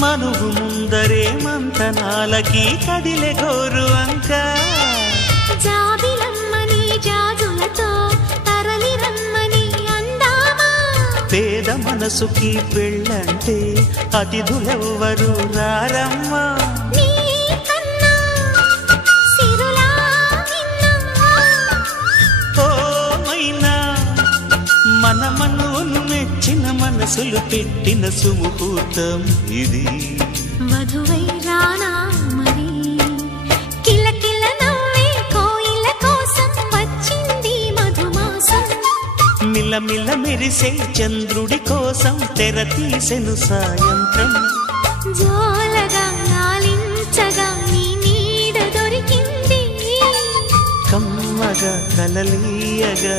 మనువు ముందరే మంతనాలకి కదిలే గోరు అంక జాబిలమ్మని జాజులతో తరలి రమ్మని అందామా పేద మనసుకి పెళ్ళంటే అతిథులెవ్వరు రారమ్మా మన మనోను మెచ్చిన మనసులు పెట్టిన సుముహూర్తం ఇది మధువై రానా మరి కిలకిల నవ్వే కోయిల కోసం వచ్చింది మధుమాసం మిలమిల మెరిసే చంద్రుడి కోసం తెర తీసెను సాయంత్రం జోలగా లాలించగా నీ నీడ దొరికింది కమ్మగా కలలీయగా